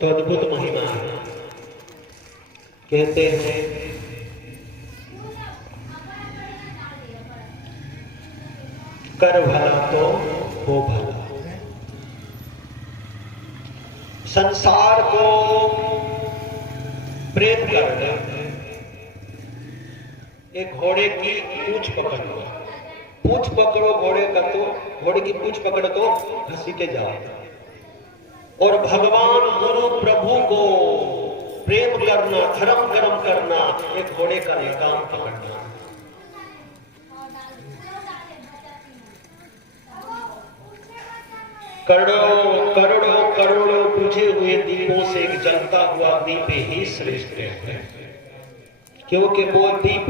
तो अद्भुत महिमा है। कहते हैं कर भला तो हो भला। संसार को प्रेम करना, एक घोड़े की पूंछ पकड़ो, पूंछ पकड़ो घोड़े का, तो घोड़े की पूंछ पकड़ो तो घसीटे जाओ। और भगवान गुरु प्रभु को प्रेम करना, धर्म कर्म करना, एक घोड़े का लगाम पकड़ना। करोड़ों करोड़ों करोड़ों बुझे हुए दीपों से एक जलता हुआ दीप ही श्रेष्ठ है, क्योंकि वो दीप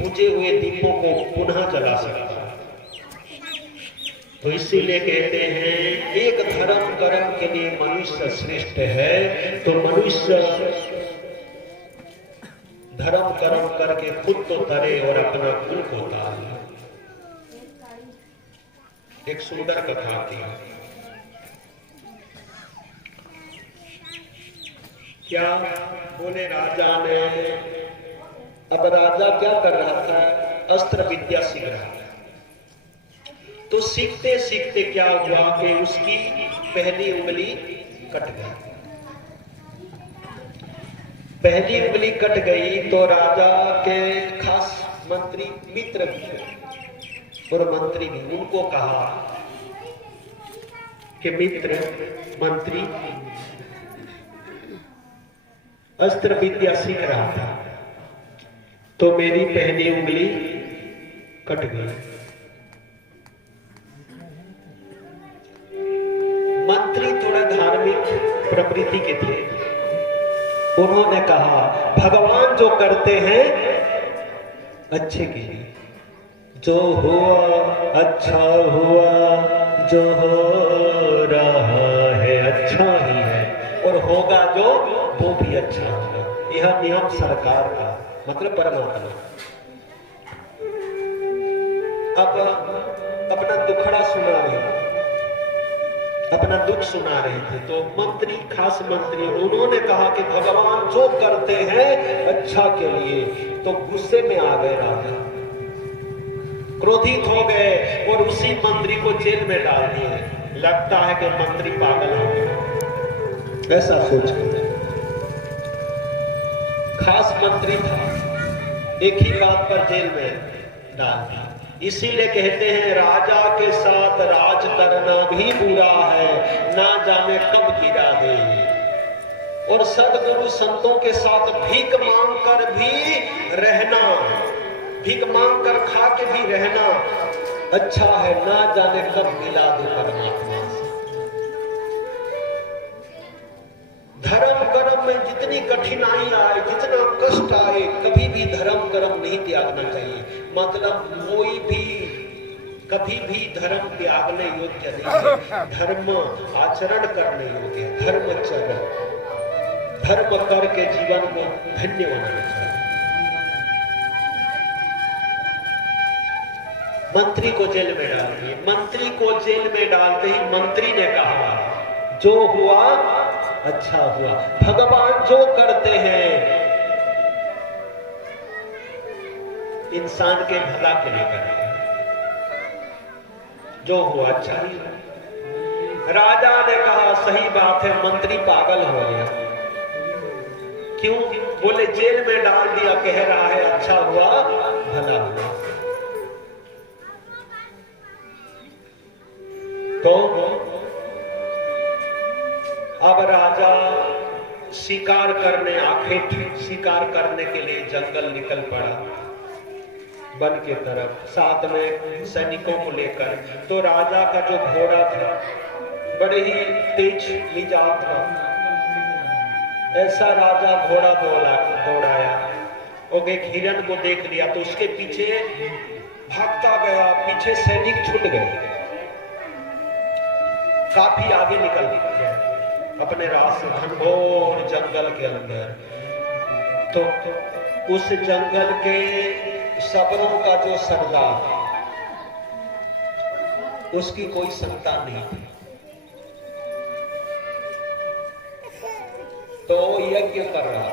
बुझे हुए दीपों को पुनः जला सकता है। तो इसीलिए कहते हैं एक धर्म कर्म के लिए मनुष्य श्रेष्ठ है। तो मनुष्य धर्म कर्म करके खुद तो तरे और अपना कुल को तारे। एक सुंदर कथा थी। क्या बोले राजा ने, अब राजा क्या कर रहा था, अस्त्र विद्या सीख रहा था। तो सीखते सीखते क्या हुआ कि उसकी पहली उंगली कट गई। पहली उंगली कट गई तो राजा के खास मंत्री मित्र भी और मंत्री भी, उनको कहा कि मित्र मंत्री, अस्त्र विद्या सीख रहा था तो मेरी पहली उंगली कट गई। मंत्री थोड़ा धार्मिक प्रवृत्ति के थे। उन्होंने कहा भगवान जो करते हैं अच्छे के लिए, जो हुआ अच्छा हुआ, जो हो रहा है अच्छा ही है, और होगा जो वो भी अच्छा होगा। यह नियम सरकार का, मतलब परमात्मा। अब अपना दुखड़ा सुना रहे, अपना दुख सुना रहे थे, तो मंत्री, खास मंत्री, उन्होंने कहा कि भगवान जो करते हैं अच्छा के लिए। तो गुस्से में आ गए राजा, क्रोधित हो गए और उसी मंत्री को जेल में डाल दिए। लगता है कि मंत्री पागल हो गया, ऐसा सोच कर। खास मंत्री था, एक ही बात पर जेल में डाल दिया। इसीलिए कहते हैं राजा के साथ राज करना भी बुरा है, ना जाने कब गिरा दे। और सदगुरु संतों के साथ भीख मांग कर भी रहना, भीख मांग कर खा के भी रहना अच्छा है, ना जाने कब मिला दे परमात्मा से। धर्म कर्म में जितनी कठिनाई आए, जितना कष्ट आए, कभी भी धर्म कर्म नहीं त्यागना चाहिए। मतलब कोई भी कभी भी धर्म त्यागने योग्य नहीं है, धर्म आचरण करने योग्य है। धर्म करके जीवन को धन्य बनाना चाहिए। मंत्री को जेल में डाल दिए। मंत्री को जेल में डालते ही मंत्री ने कहा जो हुआ अच्छा हुआ। भगवान जो करते हैं इंसान के भला के लिए करते हैं, जो हुआ अच्छा ही। राजा ने कहा सही बात है, मंत्री पागल हो गया। क्यों? बोले जेल में डाल दिया, कह रहा है अच्छा हुआ भला हुआ। तो अब राजा शिकार करने, आखिर शिकार करने के लिए जंगल निकल पड़ा वन के तरफ, साथ में सैनिकों को लेकर। तो राजा का जो घोड़ा था बड़े ही तेज मिजाज था। ऐसा राजा घोड़ा दौड़ाया और एक हिरण को देख लिया तो उसके पीछे भागता गया। पीछे सैनिक छूट गए, काफी आगे निकल गया अपने रास्ते, घनघोर जंगल के अंदर। तो उस जंगल के सबरों का जो सरदार, उसकी कोई संतान नहीं थी। यज्ञ कर रहा,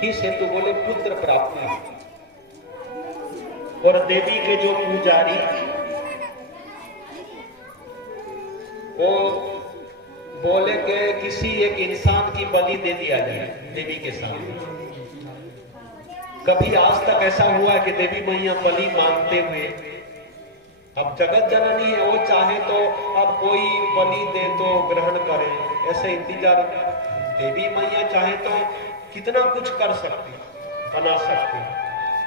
किस हेतु? बोले पुत्र प्राप्ति। और देवी के जो पुजारी वो बोले कि किसी एक इंसान की बलि दे दिया जाए देवी के सामने। कभी आज तक ऐसा हुआ कि देवी मैया बलि मांगते हुए, अब जगत जननी है, वो चाहे तो अब कोई बलि दे तो ग्रहण करे, ऐसे इंतजार। देवी मैया चाहे तो कितना कुछ कर सकती, बना सकती,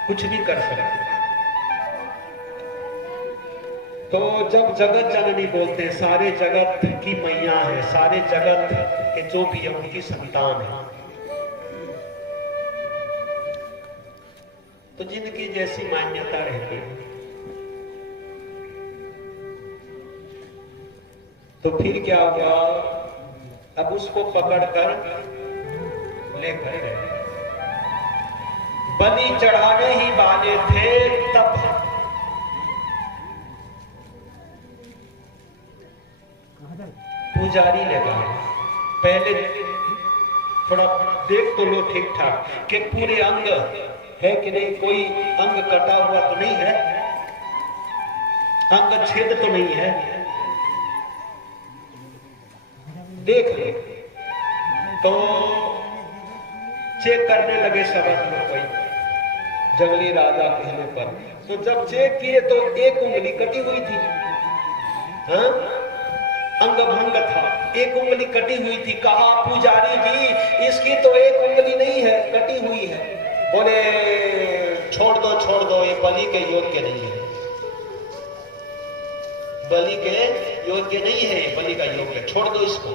कुछ भी कर सकती। तो जब जगत जननी बोलते हैं, सारे जगत की मैया है, सारे जगत के जो भी है उनकी संतान है, तो जिनकी जैसी मान्यता रहती है, तो फिर क्या हुआ? अब उसको पकड़कर लेकर गए। बलि चढ़ाने ही वाले थे तब पुजारी ने कहा, पहले थोड़ा देख तो लो ठीक ठाक कि पूरे अंग है कि नहीं, कोई अंग कटा हुआ तो नहीं है, अंग छेद तो नहीं है, देख ले। तो चेक करने लगे शब्द में कोई जंगली राजा कहने पर। तो जब चेक किए तो एक उंगली कटी हुई थी, हाँ? अंग भंग था, एक उंगली कटी हुई थी। कहा पुजारी जी इसकी तो एक उंगली नहीं है, कटी हुई है। बोले छोड़ दो, ये बलि के योग्य नहीं है, बलि के योग्य नहीं है, ये बलि का योग्य, छोड़ दो इसको।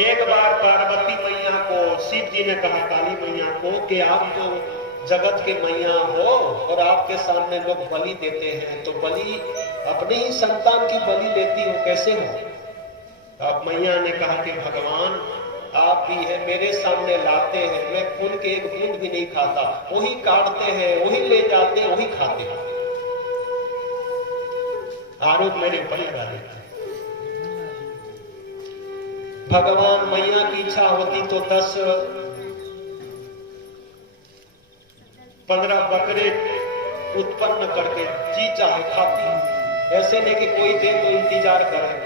एक बार पार्वती मैया को शिव जी ने कहा, काली मैया को, कि आप जो जगत के मैया हो और आपके सामने लोग बलि देते हैं, तो बलि अपने ही संतान की बलि लेती हो, कैसे हो? आप मैया ने कहा कि भगवान आप भी है, मेरे सामने लाते हैं, मैं खून के एक बूंद भी नहीं खाता, वही काटते हैं, वही ले जाते हैं, वही खाते हैं, आरोप मेरे ऊपर लगा देते हैं। भगवान मैया की इच्छा होती तो 10-15 बकरे उत्पन्न करके जी चाहे खाती, ऐसे नहीं कि कोई दे तो इंतजार करे।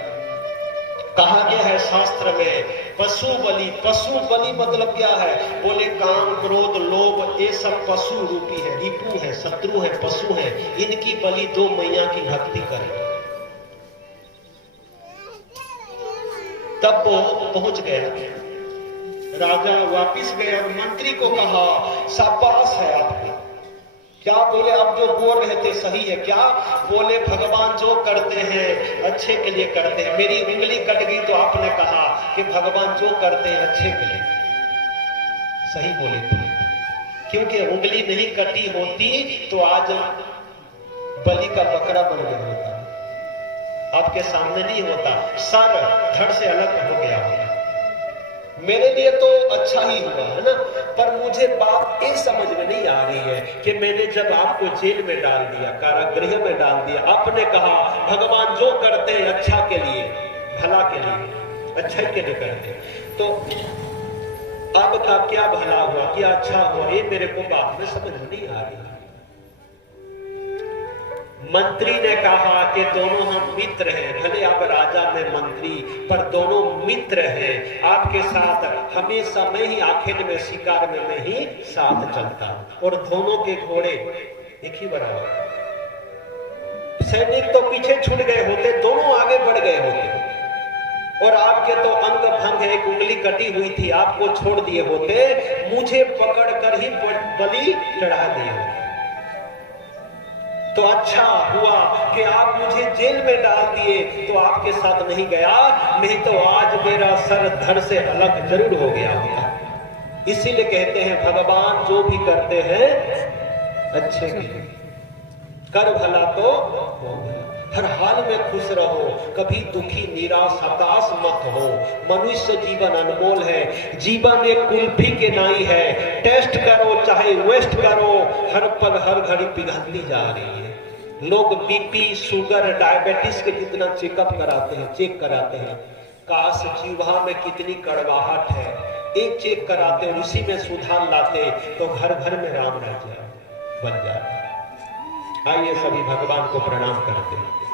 कहा गया है शास्त्र में पशु बलि। पशु बलि मतलब क्या है? बोले काम क्रोध लोभ ये सब पशु रूपी है, रिपु है, शत्रु है, पशु है, इनकी बलि दो, मैया की भक्ति करें। तब वो पहुंच गया, राजा वापिस गए और मंत्री को कहा शाबाश है आपको। क्या? बोले आप जो बोल रहे थे सही है। क्या? बोले भगवान जो करते हैं अच्छे के लिए करते हैं। मेरी उंगली कट गई तो आपने कहा कि भगवान जो करते हैं अच्छे के लिए, सही बोले थे। क्योंकि उंगली नहीं कटी होती तो आज बलि का बकरा बन गया होता, आपके सामने नहीं होता, सर धड़ से अलग हो गया होता। मेरे लिए तो अच्छा ही हुआ है ना, पर मुझे बात ये समझ में नहीं आ रही है कि मैंने जब आपको जेल में डाल दिया, कारागृह में डाल दिया, आपने कहा भगवान जो करते हैं अच्छा के लिए, भला के लिए, अच्छा के लिए करते हैं, तो अब का क्या भला हुआ, क्या अच्छा हुआ, ये मेरे को बात में समझ में नहीं आ रही। मंत्री ने कहा कि दोनों हम मित्र हैं, भले आप राजा में मंत्री, पर दोनों मित्र हैं, आपके साथ हमेशा मैं ही आखिर में शिकार में मैं ही साथ चलता, और दोनों के घोड़े एक ही बराबर। सैनिक तो पीछे छूट गए होते, दोनों आगे बढ़ गए होते, और आपके तो अंग भंग है, एक उंगली कटी हुई थी, आपको छोड़ दिए होते, मुझे पकड़कर ही बलि चढ़ा दिए होते। तो अच्छा हुआ कि आप मुझे जेल में डाल दिए, तो आपके साथ नहीं गया, नहीं तो आज मेरा सर धड़ से अलग जरूर हो गया होता। इसीलिए कहते हैं भगवान जो भी करते हैं अच्छे के लिए, कर भला तो हर हाल में खुश रहो, कभी दुखी निराश हताश मत हो। मनुष्य जीवन अनमोल है, जीवन एक कुल्फी के नाई है, टेस्ट करो चाहे वेस्ट करो, हर पल हर घड़ी पिघलती जा रही है। लोग बीपी शुगर डायबिटीज के जितना चेकअप कराते हैं, चेक कराते हैं, काश जीवा में कितनी कड़वाहट है, एक चेक कराते और उसी में सुधार लाते तो घर घर में राम राज्य बन जाता। आइए सभी भगवान को प्रणाम करते हैं।